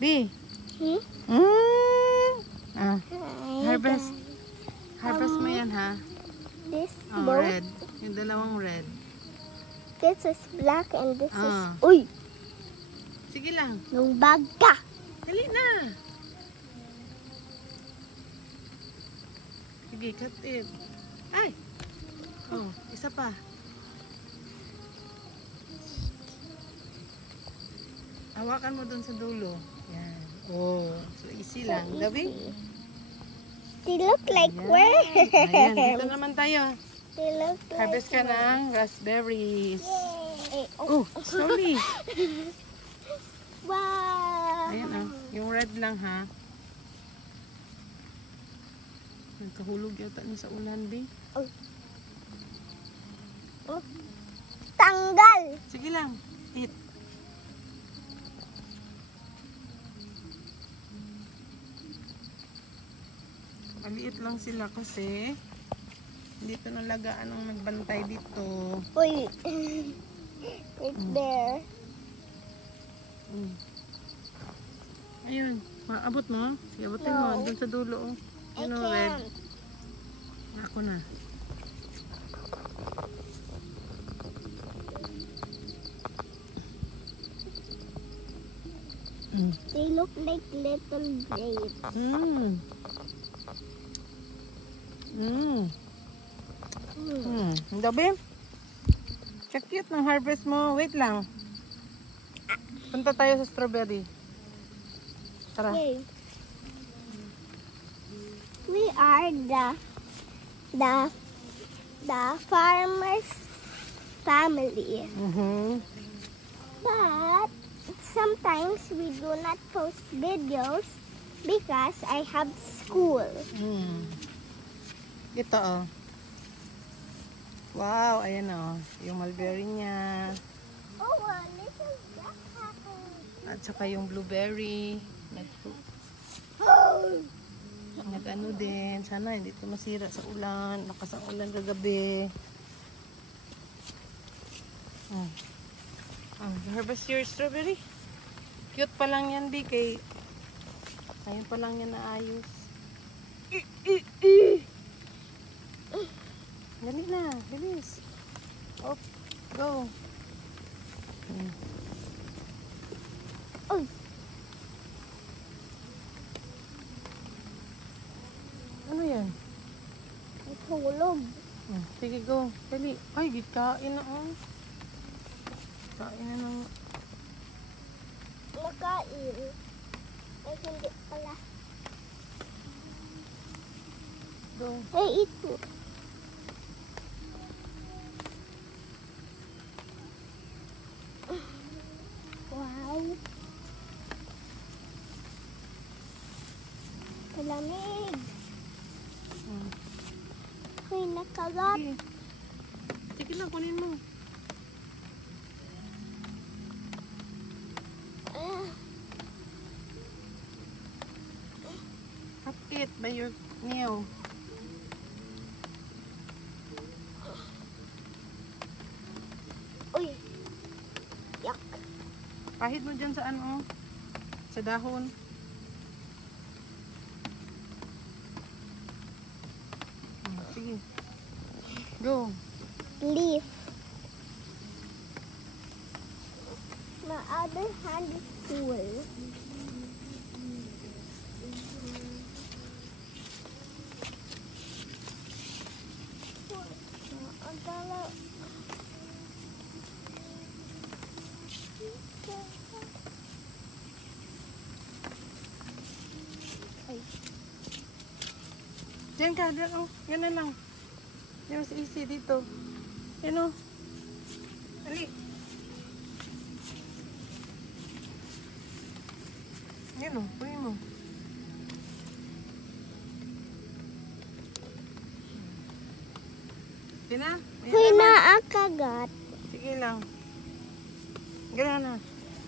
B. Harvest. Harvest mo yan, ha? This Oh, red. Yung dalawang red. This is black and this is... Uy! Sige lang. Yung bag ka. Dali na. Sige, cut it. Ay! Oh, isa pa. Hawakan mo dun sa dulo. Yan. Oh, so easy lang. Gabi? They look like worms. Ayan, dito naman tayo. They look like Harvest ka ng raspberries. Yay! Oh, slowly. Wow! Ayan ah. Yung red lang ha. Nagkahulog yata niya sa ulan, B. Tanggal! Sige lang. Eat. Maliit lang sila kasi dito nalagaan ang nagbantay dito. Uy! It's there. Ayun. Maabot mo? Sige, abutin mo. Doon sa dulo. Oh. I Yun o, red. can't. Ako na. They look like little grapes. Ang gabi. Check cute ng harvest mo. Wait lang. Punta tayo sa strawberry. Tara. Okay. We are the farmer's family. But sometimes we do not post videos because I have school. Ito oh. Wow, ayan oh. Yung mulberry niya. Oh, a little black apple. At saka yung blueberry. Nag-ano din. Sana hindi ito masira sa ulan. Lakas ang ulan kagabi. Harvest your strawberry. Cute pa lang yan, di kay ayun pa lang yan naayos. Dali na, bilis. Up, go. Ano yan? Hulog. Sige, go. Dali. Ay, gikain na oh. Kain na ng... Nakain. Ay, hindi pala. Go. Hey, ito. Wow. Kalamig. Ay, nakagat. Sige lang, kunin mo. Cut it by your nail. Uy. Yak. Pahid mo dyan sa ano, sa dahon. Sige. Go. Leaf. My other hand is full. Diyan ka, diyan oh. Yan na lang. Yan mas easy dito. Yan oh. Ali. Yan oh, punin mo. Sige na. Huy na ang kagat. Sige lang. Ganun na.